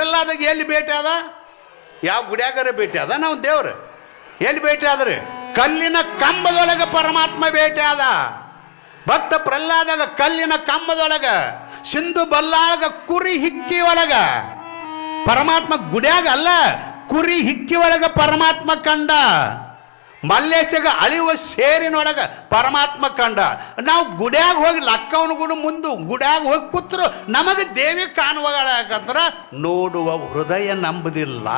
ಪ್ರಹ್ಲಾದಾಗ ಎಲ್ಲಿ ಭೇಟಿ ಅದ? ಯಾವ ಗುಡಿಯಾಗರ ಭೇಟಿ ಅದ? ನಾವು ದೇವ್ರು. ಎಲ್ಲಿ ಭೇಟಿ ಆದ್ರಿ? ಕಲ್ಲಿನ ಕಂಬದೊಳಗೆ ಪರಮಾತ್ಮ ಭೇಟಿ ಆದ. ಭಕ್ತ ಪ್ರಹ್ಲಾದಾಗ ಕಲ್ಲಿನ ಕಂಬದೊಳಗ, ಸಿಂಧು ಬಲ್ಲಾಗ ಕುರಿ ಹಿಕ್ಕಿ ಒಳಗ. ಪರಮಾತ್ಮ ಗುಡಿಯಾಗ ಅಲ್ಲ, ಕುರಿ ಹಿಕ್ಕಿ ಒಳಗ ಪರಮಾತ್ಮ ಕಂಡ. ಮಲ್ಲೇಶಗ ಅಳಿವ ಸೇರಿನೊಳಗೆ ಪರಮಾತ್ಮ ಕಂಡ. ನಾವು ಗುಡ್ಯಾಗ ಹೋಗಿ ಲಕ್ಕವನ ಗುಡು ಮುಂದು ಗುಡ್ಯಾಗ ಹೋಗಿ ಕೂತ್ರು ನಮಗೆ ದೇವಿ ಕಾಣುವಾಗ ಯಾಕಂದ್ರೆ ನೋಡುವ ಹೃದಯ ನಂಬುದಿಲ್ಲ.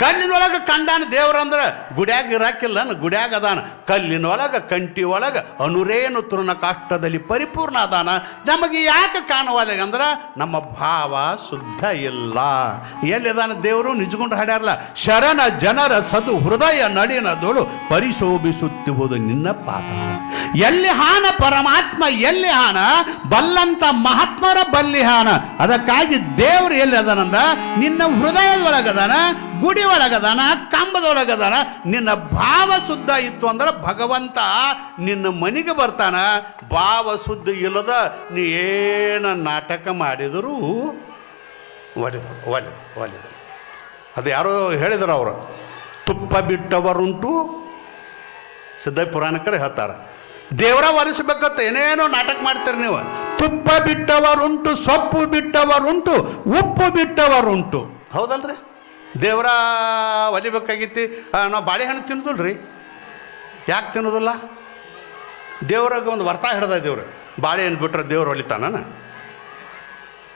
ಕಲ್ಲಿನೊಳಗೆ ಕಂಡಾನ ದೇವ್ರಂದ್ರೆ ಗುಡ್ಯಾಗ ಇರಾಕಿಲ್ಲ ಗುಡ್ಯಾಗ ಅದಾನ. ಕಲ್ಲಿನೊಳಗೆ ಕಂಟಿ ಒಳಗೆ ಅನುರೇನು ತೃಣ ಕಾಷ್ಟದಲ್ಲಿ ಪರಿಪೂರ್ಣ ಅದಾನ. ನಮಗೆ ಯಾಕೆ ಕಾಣುವಾಗ ಅಂದ್ರೆ ನಮ್ಮ ಭಾವ ಶುದ್ಧ ಇಲ್ಲ. ಎಲ್ಲಿದಾನ ದೇವರು? ನಿಜಗೊಂಡು ಹಾಡ್ಯಾರಲ್ಲ, ಶರಣ ಜನರ ಸದು ಹೃದಯ ನಳಿನದೋಳು ಪರಿಶೋಭಿಸುತ್ತಿರುವುದು ನಿನ್ನ ಪಾದ. ಎಲ್ಲಿ ಹಾನ ಪರಮಾತ್ಮ, ಎಲ್ಲಿ ಹಾನ? ಬಲ್ಲಂತ ಮಹಾತ್ಮರ ಬಲ್ಲಿ ಹಾನ. ಅದಕ್ಕಾಗಿ ದೇವರು ಎಲ್ಲಿ ಅದಾನಂದ? ನಿನ್ನ ಹೃದಯದೊಳಗದಾನ. ಗುಡಿ ಒಳಗದಾನ ಕಂಬದೊಳಗದಾನ, ನಿನ್ನ ಭಾವ ಶುದ್ಧ ಇತ್ತು ಅಂದ್ರೆ ಭಗವಂತ ನಿನ್ನ ಮನೆಗೆ ಬರ್ತಾನ. ಭಾವ ಶುದ್ಧ ಇಲ್ಲದ ನೀ ಏನ ನಾಟಕ ಮಾಡಿದರೂ ಒಲಿದರು ಒಲಿದರು ಒಲಿದರು ಅದು ಯಾರೋ ಹೇಳಿದರು ಅವರು. ತುಪ್ಪ ಬಿಟ್ಟವರುಂಟು. ಸಿದ್ಧ ಪುರಾಣಕರು ಹೇಳ್ತಾರೆ. ದೇವರ ಒಲಿಸಬೇಕಂತ ಏನೇನೋ ನಾಟಕ ಮಾಡ್ತೀರಿ ನೀವು. ತುಪ್ಪ ಬಿಟ್ಟವರುಂಟು, ಸೊಪ್ಪು ಬಿಟ್ಟವರುಂಟು, ಉಪ್ಪು ಬಿಟ್ಟವರುಂಟು. ಹೌದಲ್ರಿ? ದೇವರ ಒಲಿಬೇಕಾಗಿತ್ತು ನಾವು ಬಾಳೆಹಣ್ಣು ತಿನ್ನೋದಿಲ್ರಿ. ಯಾಕೆ ತಿನ್ನೋದಿಲ್ಲ? ದೇವ್ರಾಗ ಒಂದು ವರ್ತ ಹಿಡ್ದ ದೇವ್ರು, ಬಾಳೆಹಣ್ಣು ಬಿಟ್ಟರೆ ದೇವ್ರು ಒಲಿತಾನ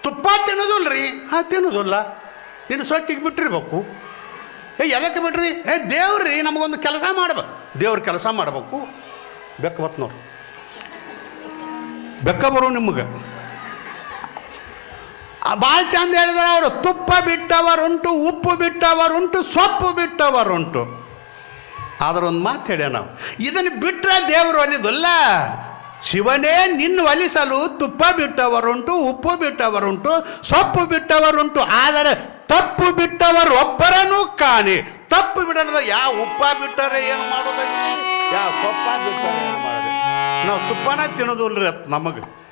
ತುಪ್ಪ ತಿನ್ನೋದಿಲ್ಲ ರೀ ಹಾಂ, ತಿನ್ನೋದಿಲ್ಲ. ನೀನು ಸೊಟ್ಟಿಗೆ ಬಿಟ್ಟಿರ್ಬೇಕು. ಏ, ಎದಕ್ಕೆ ಬಿಟ್ರಿ? ಏ, ದೇವ್ರಿ, ನಮಗೊಂದು ಕೆಲಸ ಮಾಡ್ಬೇಕು. ದೇವ್ರ ಕೆಲಸ ಮಾಡಬೇಕು. ಬೆಕ್ಕ ಬತ್ ನೋಡ್ರಿ ಬೆಕ್ಕ ಬರೋ ನಿಮಗೆ. ಭಾಳ ಚಂದ ಹೇಳಿದ್ರೆ ಅವರು. ತುಪ್ಪ ಬಿಟ್ಟವರುಂಟು, ಉಪ್ಪು ಬಿಟ್ಟವರುಂಟು, ಸೊಪ್ಪು ಬಿಟ್ಟವರುಂಟು. ಆದ್ರೆ ಒಂದು ಮಾತು ಹೇಳ ನಾವು. ಇದನ್ನು ಬಿಟ್ಟರೆ ದೇವರು ಒಲಿದಲ್ಲ. ಶಿವನೇ ನಿನ್ನ ಒಲಿಸಲು ತುಪ್ಪ ಬಿಟ್ಟವರುಂಟು, ಉಪ್ಪು ಬಿಟ್ಟವರುಂಟು, ಸೊಪ್ಪು ಬಿಟ್ಟವರುಂಟು. ಆದರೆ ತಪ್ಪು ಬಿಟ್ಟವರು ಒಬ್ಬರನ್ನೂ ಕಾಣಿ. ತಪ್ಪು ಬಿಡದ ಯಾವ ಉಪ್ಪ ಬಿಟ್ಟರೆ ಏನು ಮಾಡೋದಕ್ಕೆ? ಯಾವ ಸೊಪ್ಪ ಬಿಟ್ಟರೆ ಏನು ಮಾಡೋದು ನಾವು ತುಪ್ಪನ ತಿನ್ನೋದಿಲ್ಲ ನಮಗೆ.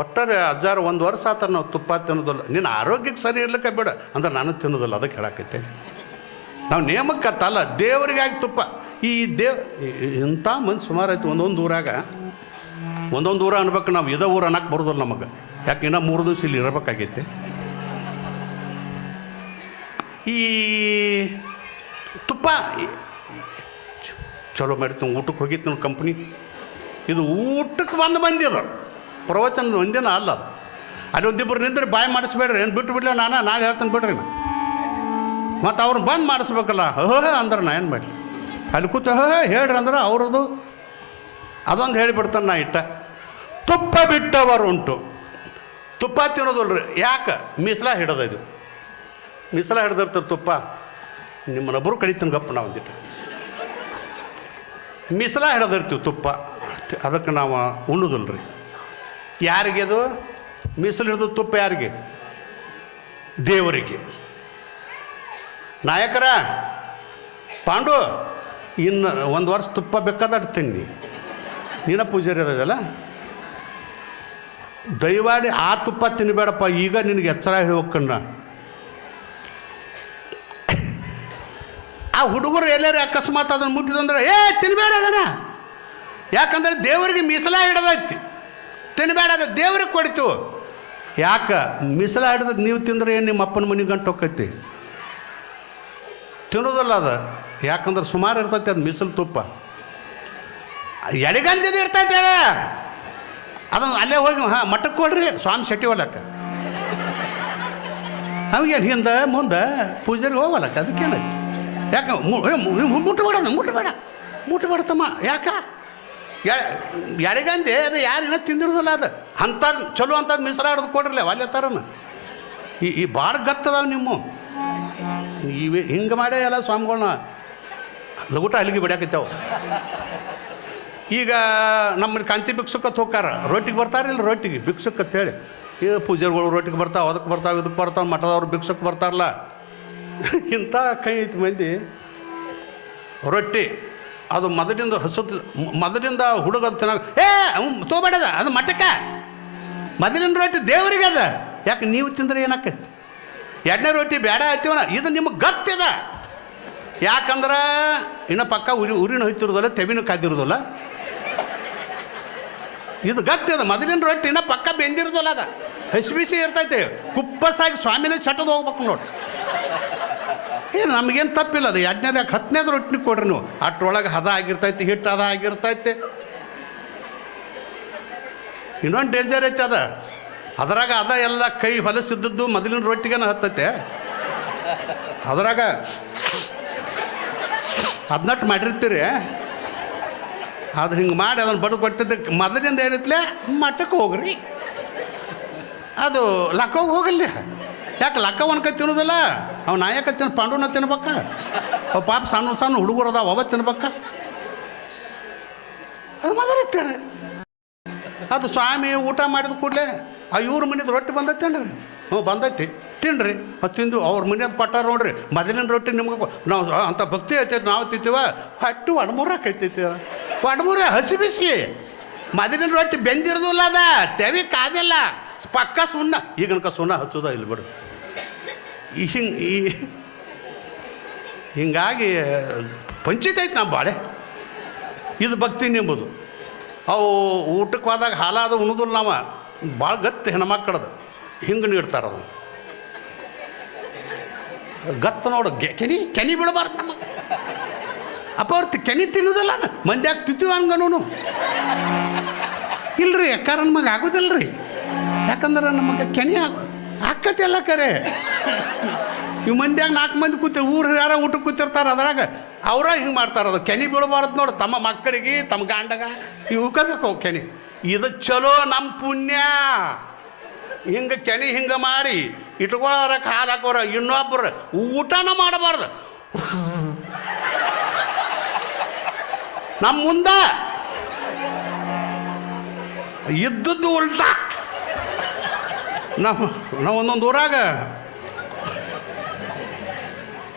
ಒಟ್ಟಾರೆ ಅಜ್ಜಾರು ಒಂದು ವರ್ಷ ಆತ ನಾವು ತುಪ್ಪ ತಿನ್ನೋದಿಲ್ಲ. ನಿನ್ನ ಆರೋಗ್ಯಕ್ಕೆ ಸರಿ ಇರ್ಲಿಕ್ಕೆ ಬೇಡ. ಅಂದ್ರೆ ನಾನು ತಿನ್ನೋದಿಲ್ಲ, ಅದಕ್ಕೆ ಹೇಳಕೈತೆ ನಾವು ನೇಮಕ್ಕತ್ತಲ್ಲ ದೇವರಿಗಾಗಿ ತುಪ್ಪ. ಈ ದೇವ್ ಇಂಥ ಮನ್ಸು ಸುಮಾರು ಆಯ್ತು, ಒಂದೊಂದು ಊರಾಗ. ಒಂದೊಂದು ಊರ ಅನ್ಬೇಕು, ನಾವು ಇದೇ ಊರ ಅನ್ನಕ್ಕೆ ಬರೋದಿಲ್ಲ ನಮಗೆ. ಯಾಕೆ ಇನ್ನೂ ಮೂರು ದಿವಸ ಇಲ್ಲಿ ಇರಬೇಕಾಗೈತೆ. ಈ ತುಪ್ಪ ಚಲೋ ಮಾಡಿತ್ತು ಊಟಕ್ಕೆ ಹೋಗಿತ್ತು ಕಂಪ್ನಿ ಇದು ಊಟಕ್ಕೆ ಬಂದು ಬಂದಿದೆ ಪ್ರವಚನದ ಒಂದಿನ ಅಲ್ಲ ಅದು. ಅಲ್ಲಿ ಒಂದಿಬ್ಬರು ನಿಂದ್ರೆ ಬಾಯಿ ಮಾಡಿಸ್ಬೇಡ್ರಿ. ಏನು ಬಿಟ್ಟು ಬಿಡಲಿ ನಾನು? ನಾಳೆ ಹೇಳ್ತೇನೆ ಬಿಡ್ರಿ ನಾ. ಮತ್ತು ಅವ್ರನ್ನ ಬಂದ್ ಮಾಡಿಸ್ಬೇಕಲ್ಲ. ಹೋ ಅಂದ್ರೆ ನಾ ಏನು ಮಾಡಲಿ? ಅಲ್ಲಿ ಕೂತು ಹೋ ಹೇಳ್ರಿ ಅಂದ್ರೆ ಅವ್ರದ್ದು ಅದೊಂದು ಹೇಳಿಬಿಡ್ತಾನೆ ನಾ ಇಟ್ಟ. ತುಪ್ಪ ಬಿಟ್ಟವರು ಉಂಟು ತುಪ್ಪ ತಿನ್ನೋದಲ್ರಿ. ಯಾಕೆ? ಮೀಸಲ ಹಿಡೋದು ಮೀಸಲ ಹಿಡ್ದಿರ್ತಾರೆ ತುಪ್ಪ. ನಿಮ್ಮನ್ನೊಬ್ಬರು ಕಡಿತೀನಿ ಗಪ್ಪ ನಾವು ಒಂದಿಟ್ಟು. ಮೀಸಲ ಹಿಡದಿರ್ತೀವಿ ತುಪ್ಪ. ಅದಕ್ಕೆ ನಾವು ಉಣ್ಣುದಿಲ್ರಿ. ಯಾರಿಗೆ ಅದು? ಮೀಸಲು ಹಿಡಿದು ತುಪ್ಪ ಯಾರಿಗೆ? ದೇವರಿಗೆ. ನಾಯಕರ, ಪಾಂಡು, ಇನ್ನು ಒಂದು ವರ್ಷ ತುಪ್ಪ ಬೇಕಾದಟ್ಟು ತಿನ್ನಿ ನೀನ ಪೂಜಾರಿ ಅದಲ್ಲ ದಯವಾಡಿ ಆ ತುಪ್ಪ ತಿನ್ನಬೇಡಪ್ಪ ಈಗ ನಿನಗೆ ಎಚ್ಚರ ಹೇಳ್ಬೇಕಣ್ಣ ಆ ಹುಡುಗರು ಎಲ್ಲರ ಅಕಸ್ಮಾತ್ ಅದನ್ನು ಮುಟ್ಟಿದಂದ್ರೆ ಏ, ತಿನ್ಬೇಡ ಅದನ್ನ. ಯಾಕಂದ್ರೆ ದೇವರಿಗೆ ಮೀಸಲ ಹಿಡ್ದೈತಿ. ತಿನ್ಬೇಡ ಅದು ದೇವ್ರಿಗೆ ಕೊಡ್ತು. ಯಾಕೆ? ಮಿಸಲ ನೀವು ತಿಂದ್ರೆ ಏನು ನಿಮ್ಮ ಅಪ್ಪನ ಮನೆ ಗಂಟು ಹೋಗ್ತೈತಿ ತಿನ್ನೋದಲ್ಲ ಅದು. ಯಾಕಂದ್ರೆ ಸುಮಾರು ಇರ್ತೈತಿ ಅದು ಮೀಸಲು ತುಪ್ಪ. ಎಡಗಂತಿದ್ದು ಇರ್ತೈತೆ ಅದ. ಅದನ್ನು ಅಲ್ಲೇ ಹೋಗಿ ಹಾಂ ಮಠಕ್ಕೆ ಕೊಡ್ರಿ ಸ್ವಾಮಿ ಶೆಟ್ಟಿ ಹೊಲಕ್ಕೆ ಅವಾಗೇನು ಹಿಂದೆ ಮುಂದೆ ಪೂಜೆಗೆ ಹೋಗಲಕ್ಕ ಅದಕ್ಕೇನು? ಯಾಕೆ ಮುಟ್ಬೇಡ ಮುಟ್ಬೇಡ. ಮುಟ್ಬೇಡ ತಮ್ಮ. ಯಾಕ? ಎಡಗಂದೆ ಅದು? ಯಾರಿನ ತಿಂದಿರೋದಿಲ್ಲ ಅದು. ಅಂಥದ್ದು ಚಲೋ ಅಂಥದ್ದು ಮಿಸ್ರ ಆಡೋದು ಕೊಡ್ರಲ್ಲ ಅಲ್ಲೇ ಥರನ ಈ ಈ ಭಾಳ ಗತ್ತದಾವ ನಿಮ್ಮ. ಇವೆ ಹಿಂಗೆ ಮಾಡೇ ಎಲ್ಲ ಸ್ವಾಮಿಗಳನ್ನ ಲಗುಟ ಅಲ್ಲಿಗೆ ಬಿಡ್ಯಾಕೈತಾವ ಈಗ ನಮ್ಮಲ್ಲಿ ಕಾಂತಿ ಭಿಕ್ಷುಕತ್ ತೋಕಾರ ರೊಟ್ಟಿಗೆ ಬರ್ತಾರಿಲ್ಲ ರೊಟ್ಟಿಗೆ ಭಿಕ್ಷುಕ್ ಅಂತೇಳಿ. ಈ ಪೂಜೆಗಳು ರೊಟ್ಟಿಗೆ ಬರ್ತಾವೆ ಅದಕ್ಕೆ ಬರ್ತಾವೆ ಇದಕ್ಕೆ ಬರ್ತಾವೆ, ಮಠದವ್ರು ಭಿಕ್ಷಕ್ಕೆ ಬರ್ತಾರಲ್ಲ ಇಂಥ ಕೈ ಐತಿ ಮಂದಿ. ರೊಟ್ಟಿ. ಅದು ಮೊದಲಿಂದ ಹಸುತ್ತ ಮೊದಲಿಂದ ಹುಡುಗ ತಿನ್ನ ಏ ತೋಬೇಡದ ಅದು ಮಠಕ್ಕೆ. ಮೊದಲಿನ ರೊಟ್ಟಿ ದೇವರಿಗೆ ಅದ. ಯಾಕೆ ನೀವು ತಿಂದ್ರೆ ಏನಾಕೈತಿ? ಎರಡನೇ ರೊಟ್ಟಿ ಬೇಡ ಆಯ್ತೀವನ ಇದು ನಿಮಗೆ ಗೊತ್ತಿದೆ ಯಾಕಂದ್ರೆ, ಇನ್ನು ಪಕ್ಕ ಉರಿ, ಉರಿನ ಹೊಯ್ತಿರೋದಲ್ಲ ತೆವಿನ ಕಾದಿರೋದಲ್ಲ. ಇದು ಗತ್ತಿದ ಮೊದಲಿನ ರೊಟ್ಟಿ ಇನ್ನ ಪಕ್ಕ ಬೆಂದಿರೋದಲ್ಲ ಅದ. ಹಸಿ ಬಿಸಿ ಇರ್ತೈತೆ. ಕುಪ್ಪಸಾಗಿ ಸ್ವಾಮಿನ ಚಟದ ಹೋಗ್ಬೇಕು ನೋಡಿ. ಏನು, ನಮಗೇನು ತಪ್ಪಿಲ್ಲ ಅದು. ಎರಡನೇದಾಗ ಹತ್ತನೇದು ರೊಟ್ಟಿ ಕೊಡ್ರಿ ನೀವು. ಅಟ್ರೊಳಗೆ ಹದ ಆಗಿರ್ತೈತಿ, ಹಿಟ್ಟು ಹದ ಆಗಿರ್ತೈತೆ. ಇನ್ನೊಂದು ಡೇಂಜರ್ ಐತೆ ಅದ. ಅದ್ರಾಗ ಅದ ಎಲ್ಲ ಕೈ ಹೊಲಸಿದ್ದದ್ದು ಮೊದಲಿನ ರೊಟ್ಟಿಗೆನ ಹತ್ತೈತೆ. ಅದ್ರಾಗ ಅದನ್ನಟ್ಟು ಮಾಡಿರ್ತೀರಿ. ಅದು ಹಿಂಗೆ ಮಾಡಿ ಅದನ್ನು ಬಡ್ದು ಕೊಟ್ಟಿದ್ದ ಮೊದಲಿಂದ ಏನಿತ್ಲೆ? ಮಠಕ್ಕೆ ಹೋಗ್ರಿ. ಅದು ಲಕ್ಕ ಹೋಗಲ್ಲ ಯಾಕೆ ಲಕ್ಕ ತಿನ್ನೋದಲ್ಲ ತಿನ್ನೋದಿಲ್ಲ ಅವ ನಾಯಕ ತಿನ್ ಪಾಂಡುನ ತಿನ್ಬೇಕ? ಅವ ಪಾಪ ಸಣ್ಣ ಸಣ್ಣ ಹುಡುಗರು ಅದಾವ, ಅವ ತಿನ್ಬೇಕ? ಅದು ಮೊದಲಿತ್ತೇನೆ ಅದು ಸ್ವಾಮಿ ಊಟ ಮಾಡಿದ ಕೂಡಲೇ, ಆ ಇವ್ರ ಮನೆದು ರೊಟ್ಟಿ ಬಂದೈತೇನ್ರಿ ಹ್ಞೂ, ಬಂದೈತಿ. ತಿನ್ರಿ. ಅದು ತಿಂದು, ಅವ್ರ ಮನೆಯದು ಕೊಟ್ಟಾರ ನೋಡ್ರಿ. ಮೊದಲಿನ ರೊಟ್ಟಿ ನಿಮ್ಗೆ ನಾವು ಅಂತ ಭಕ್ತಿ ಐತೈತೆ, ನಾವು ತಿಂತೀವ. ಹಟ್ಟು ಒಡಮೂರಕ್ಕೆ ಕೈತೈತಿ ಒಡಮೂರ ಹಸಿ ಬಿಸಿ ಮೊದಲಿನ ರೊಟ್ಟಿ ಬೆಂದಿರೋದಿಲ್ಲ ಅದ. ತೆವಿ ಕಾದಿಲ್ಲ. ಪಕ್ಕ ಸುಣ್ಣ. ಈಗನಕ ಸುಣ್ಣ ಹಚ್ಚೋದ ಇಲ್ಲಿ ಬಿಡು. ಹಿಂಗೆ ಈ ಹಿಂಗಾಗಿ ಪಂಚಿತ ಐತೆ ನಮ್ಮ ಬಾಳೆ. ಇದು ಭಕ್ತಿ ನಿಂಬುದು ಅವು ಊಟಕ್ಕೆ ಹೋದಾಗ ಹಾಲಾದ ಉಣುದಿಲ್ಲ ನಾವು ಭಾಳ ಗತ್ತು ಹೆಣ್ಮಕ್ಕಳದು ಹಿಂಗೆ ನೀಡ್ತಾರೆ ಅದನ್ನು. ಗತ್ತು ನೋಡು ಕೆನಿ ಕೆನಿ ಬಿಡಬಾರ್ದು ನಮ್ಮ ಅಪ್ಪ ಅವ್ರು ಕೆನಿ ತಿನ್ನೋದಿಲ್ಲ ಮಂದ್ಯಾಗ ತಿತ್ತು ಹಂಗನೂ ಇಲ್ರಿ ಯಾಕಾರ ನಮಗೆ ಆಗೋದಿಲ್ಲ ರೀ ಯಾಕಂದ್ರೆ ನಮಗೆ ಕೆನಿ ಆಗ ಆಕತಿ ಅಲ್ಲ ಕರೆ. ಇವು ಮಂದ್ಯಾಗ ನಾಲ್ಕು ಮಂದಿ ಕೂತಿ, ಊರು ಯಾರ ಊಟಕ್ಕೆ ಕೂತಿರ್ತಾರೆ ಅದ್ರಾಗ. ಅವರ ಹಿಂಗೆ ಮಾಡ್ತಾರೆ ಅದು. ಕೆನಿ ಬೀಳಬಾರ್ದು ನೋಡು. ತಮ್ಮ ಮಕ್ಕಳಿಗೆ, ತಮ್ಮ ಗಂಡಗ. ಇವು ಕಬೇಕು ಕೆನಿ. ಇದು ಚಲೋ ನಮ್ಮ ಪುಣ್ಯ. ಹಿಂಗೆ ಕೆನಿ ಹಿಂಗೆ ಮಾರಿ ಇಟ್ಕೊಳ್ಳೋರ ಹಾಲು ಹಾಕೋರ. ಇನ್ನೊಬ್ಬರು ಊಟನ ಮಾಡಬಾರ್ದು. ನಮ್ಮ ಮುಂದೆ ಇದ್ದದ್ದು ಉಲ್ಟಾ. ನಮ್ಮ, ನಾವು ಒಂದೊಂದು ಊರಾಗ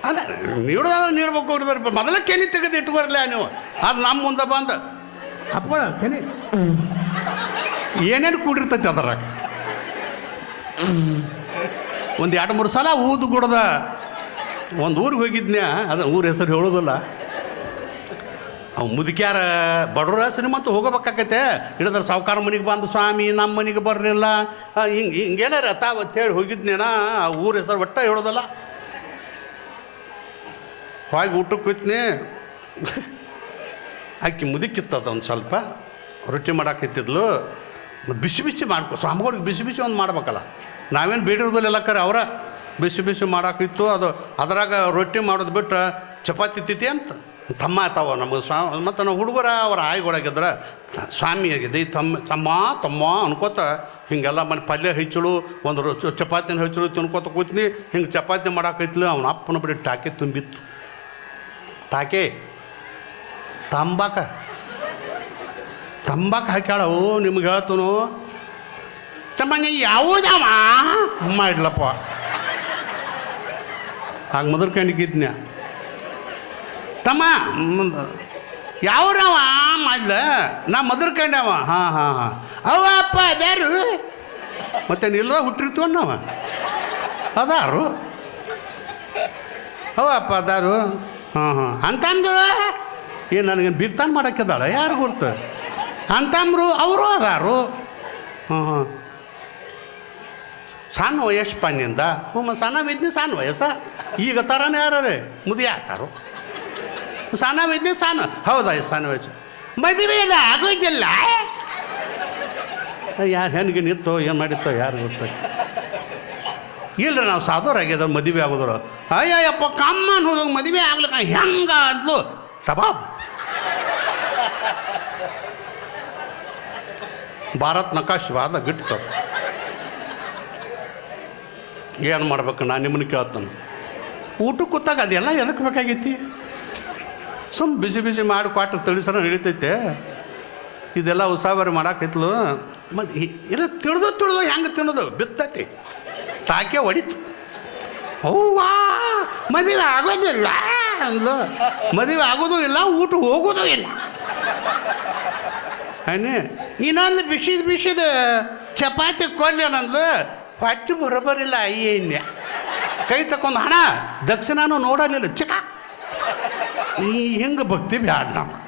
ಅಲ್ಲ ನೀಡೋದಾದ್ರೆ ನೀಡ್ಬೇಕು ಅವ್ರಿದಾರೆ ಮೊದಲ ಕೆನಿ ತೆಗೆದು ಇಟ್ಕೊರ್ಲ ನೀವು. ಅದು ನಮ್ಮ ಮುಂದೆ ಬಂದ. ಅಪ್ಪಗಳ ಕೆನಿ. ಏನೇನು ಕೂಡಿರ್ತೈತೆ ಅದರ ಒಂದು ಎರಡು ಮೂರು ಸಲ ಊದು ಗುಡ್ದ ಒಂದು ಊರಿಗೆ ಹೋಗಿದ್ನ್ಯಾ? ಅದು ಊರ ಹೆಸರು ಹೇಳೋದಿಲ್ಲ. ಅವು ಮುದುಕ್ಯಾರ ಬಡವ್ರ ಶ್ರೀಮಂತ ಹೋಗಬೇಕಾಕೈತೆ. ಹಿಡಿದ್ರೆ ಸಾವುಕಾರ ಮನೆಗೆ ಬಂದು ಸ್ವಾಮಿ ನಮ್ಮ ಮನೆಗೆ ಬರಲಿಲ್ಲ. ಹಿಂಗೆ ಹಿಂಗೇನಾರ ತಾವತ್ತೇಳಿ ಹೇಳಿ ಹೋಗಿದ್ನೇನಾ? ಆ ಊರ ಹೆಸರು ಒಟ್ಟ ಹೇಳೋದಲ್ಲ. ಹೋಗಿ ಊಟಕ್ಕೆ ಕೂತ್ನಿ ಆಕೆ ಮುದುಕಿತ್ತದ ಒಂದು ಸ್ವಲ್ಪ. ರೊಟ್ಟಿ ಮಾಡಾಕತ್ತಿದ್ಲು ಬಿಸಿ ಬಿಸಿ ಮಾಡ್ಕೊ ಸ್ವಾಮಿಗಳಿಗೆ ಬಿಸಿ ಬಿಸಿ ಒಂದು ಮಾಡ್ಬೇಕಲ್ಲ. ನಾವೇನು ಬೇಡಿರೋದಿಲ್ಲ ಕರೆ, ಅವರ ಬಿಸಿ ಬಿಸಿ ಮಾಡಾಕಿತ್ತು ಅದು ಅದ್ರಾಗ ರೊಟ್ಟಿ ಮಾಡೋದು ಬಿಟ್ಟು ಚಪಾತಿ ತಿತಿ ಅಂತ. ತಮ್ಮ ಆಯ್ತಾವ ನಮಗೆ ಸ್ವಾ ಮತ್ತು ನಾವು ಹುಡುಗರ ಅವ್ರ ಆಯ್ಗೊಳಗಿದ್ರೆ ಸ್ವಾಮಿ ಆಗಿದೆ ಈ ತಮ್ಮ ತಮ್ಮ ತಮ್ಮ ಅನ್ಕೋತ ಹಿಂಗೆಲ್ಲ ಮನೆ ಪಲ್ಯ ಹೆಚ್ಚಳು, ಒಂದು ಚಪಾತಿನ ಹೆಚ್ಚಳು ತಿನ್ಕೋತ ಕೂತ್ನಿ. ಹಿಂಗೆ ಚಪಾತಿ ಮಾಡಾಕೈತ್ಲು ಅವನ ಅಪ್ಪನ ಬರೀ ಟಾಕಿ ತುಂಬಿತ್ತು. ಟಾಕೆ ತಂಬಾಕ. ತಂಬಾಕು ಹಾಕ್ಯಾಳವು ನಿಮ್ಗೆ ಹೇಳ್ತನು. ತಮ್ಮನೆ ಯಾವುದವ? ಮಾಡ್ಲಪ್ಪ ಹಾಗೆ ಮದರ್ಕೊಂಡಿದ್ನ್ಯ. ತಮ್ಮ ಯಾವ್ರವ? ಮಾಡ್ಲ ನಾ ಮದರ್ಕೊಂಡವ. ಹಾಂ ಹಾಂ ಹಾಂ. ಅವ ಅಪ್ಪ ಅದ್ಯಾರು ಮತ್ತೆ ನಿಲ್ಲದ ಹುಟ್ಟಿರ್ತೀವ ನಾವ ಅದಾರು. ಅವ ಅಪ್ಪ, ಅದಾರು. ಹಾಂ ಹಾಂ. ಅಂತಂದು ಏನು ನನಗೆ ಬಿಗ್ತಾನ್ ಮಾಡೋಕ್ಕಿದ್ದಾಳ, ಯಾರು ಗುರ್ತು? ಅಂತಂದ್ರು ಅವರು ಅದಾರು. ಹಾಂ ಹಾಂ. ಸಣ್ಣ ವಯಸ್ಸು ಪನ್ನಿಂದ ಹ್ಞೂ ಸಣ್ಣ ವಿದ್ನಿ ಸಣ್ಣ ವಯಸ್ಸ? ಈಗ ಥರನೇ ಯಾರೇ ಮುದಿ ಹಾಕ್ತಾರು ಸಣ್ಣ ವಿದ್ನಿ ಸಣ್ಣ, ಹೌದಾ ಸಣ್ಣ ವಯಸ್ಸು? ಮದುವೆ ಇದೆ ಆಗೋದಿಲ್ಲ. ಯಾರು ಹೆಣ್ಗೆ ನಿತ್ತೋ, ಏನು ಮಾಡಿತ್ತೋ, ಯಾರು ಗೊತ್ತ? ಇಲ್ರಿ, ನಾವು ಸಾಧೋರಾಗ್ಯದ ಮದುವೆ ಆಗೋದ್ರು ಅಯ್ಯಪ್ಪ ಕಮ್ಮ ಹುಡುಗ ಮದುವೆ ಆಗ್ಲಿಕ್ಕ ಹೆಂಗ ಅಂದ್ಲು? ಟಬಾಬ್ ಭಾರತ್ ನಕಾಶವಾದ ಗಿಟ್ಟ ಏನು ಮಾಡ್ಬೇಕು ನಾನು ನಿಮ್ಮನ್ನ ಕೇಳ್ತಾನೆ. ಊಟಕ್ಕೆ ಕೂತಾಗ ಅದೆಲ್ಲ ಎದಕ್ಕೆ ಬೇಕಾಗೈತಿ? ಸುಮ್ ಬಿಸಿ ಬಿಸಿ ಮಾಡಿ ಕ್ವಾಟ್ರ್ ತಿಳಿಸರ ನಡೀತೈತೆ ಇದೆಲ್ಲ ಉಸಾಬಾರಿ ಮಾಡಾಕೈತ್ಲು ಮತ್ತು ಇಲ್ಲ, ತಿಳಿದು ತಿಳಿದು ಹೆಂಗೆ ತಿನ್ನೋದು? ಬಿತ್ತೈತಿ. ಟಾಕೆ ಹೊಡಿತು. ಅವ್ವಾ, ಮದುವೆ ಆಗೋದಿಲ್ಲ ಅಂದ್ಲು. ಮದುವೆ ಆಗೋದು ಇಲ್ಲ, ಊಟ ಹೋಗೋದು ಇಲ್ಲ. ಅನ್ನಿ ಇನ್ನೊಂದು ಬಿಸಿದ ಬಿಸಿದ ಚಪಾತಿ ಕೊಲ್ಲೆ ನಂದು. ಹೊಟ್ಟೆ ಬರೋಬರಿಲ್ಲ ಅಯ್ಯ ಕೈ ತಕೊಂಡು ಹಣ ದಕ್ಷಿಣನೂ ನೋಡಲಿಲ್ಲ, ಚಿಕ್ಕ. ಈ ಹೆಂಗೆ ಭಕ್ತಿ ಬ್ಯಾಡ ನಾವು